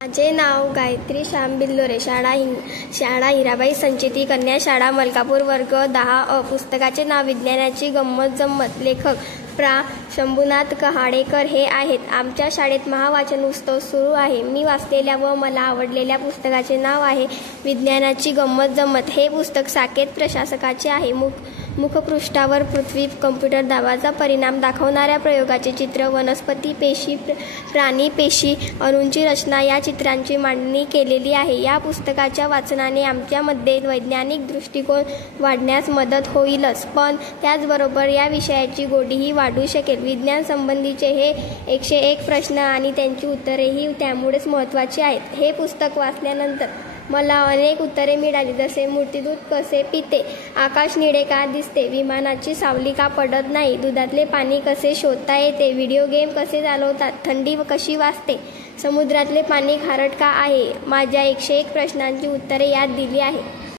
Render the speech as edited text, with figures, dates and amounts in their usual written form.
माझे नाव गायत्री श्याम बिल्लोरे. शाळा हिराबाई संचेती कन्या शाळा मलकापूर. वर्ग 10 पुस्तकाचे नाव विज्ञानाची गंमत जम्मत. लेखक प्रा. शंभूनाथ कहाडेकर हे आहेत. आमच्या शाळेत महावाचन उत्सव सुरू आहे. मी वाचलेल्या व मला आवडलेल्या पुस्तकाचे नाव आहे विज्ञानाची गंमत जम्मत. हे पुस्तक साकेत प्रशासकाचे आहे. मुखपृष्ठावर पृथ्वी, कॉम्प्युटर, दाबाचा परिणाम दाखवणाऱ्या प्रयोगाचे चित्र, वनस्पती पेशी, प्राणी पेशी, अणूंची रचना या चित्रांची मांडणी केलेली आहे. या पुस्तकाच्या वाचनाने आमच्यामध्ये वैज्ञानिक दृष्टिकोन वाढण्यास मदत होईलच, पण त्याचबरोबर या विषयाची गोडीही वाढू शकेल. विज्ञान संबंधीचे हे 101 प्रश्न आणि त्यांची उत्तरेही त्यामुळेच महत्त्वाची आहेत. हे पुस्तक वाचल्यानंतर मला अनेक उत्तरे मिळाली, जसे मूर्तिदूध कसे पिते, आकाश निळे का दिसते, विमानाची सावली का पडत नाही, दुधातले पाणी कसे शोधता येते, व्हिडिओ गेम कसे चालवतात, थंडी कशी वाजते, समुद्रातले पाणी खारट का आहे. माझ्या 101 प्रश्नांची उत्तरे यात दिली आहेत.